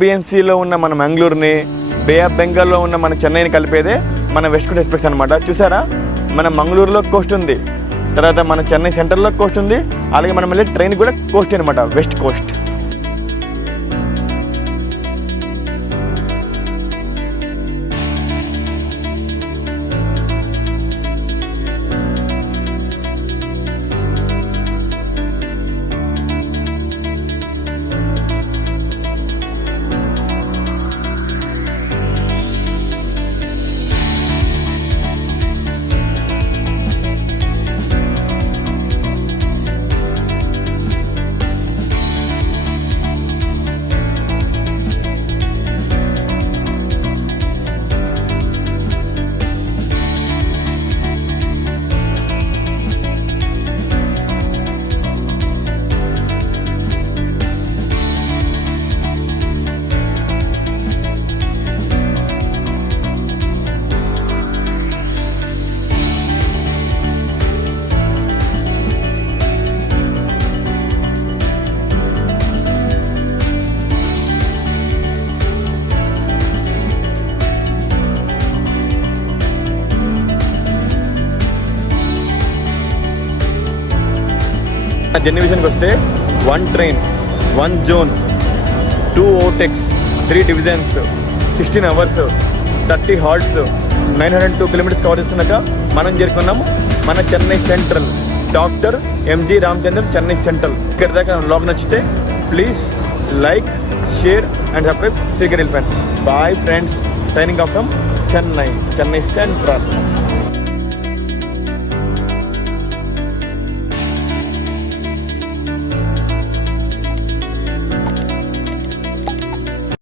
బిఎన్సీలో ఉన్న మన మంగళూరుని, బే ఆఫ్ బెంగాల్లో ఉన్న మన చెన్నైని కలిపేదే మన వెస్ట్ కోస్ట్ ఎక్స్ప్రెస్ అనమాట. చూసారా, మన మంగళూరులో కోస్ట్ ఉంది, తర్వాత మన చెన్నై సెంటర్లో కోస్ట్ ఉంది, అలాగే మనం వెళ్ళే ట్రైన్ కూడా కోస్ట్ అనమాట, వెస్ట్ కోస్ట్. జర్నీ విషయానికి వస్తే 1 ట్రైన్, 1 జోన్, 2 ఓటెక్స్, 3 divisions, 16 hours, 30 halts, 902 kilometres cover చేస్తున్నాక మనం చేరుకున్నాము మన Chennai central, doctor MG Ramachandran Chennai central. ఇక్కడ దాకా బ్లాగ్ నచ్చితే please like, share and subscribe Srikar elephant. Bye friends, signing off from Chennai సెంట్రల్.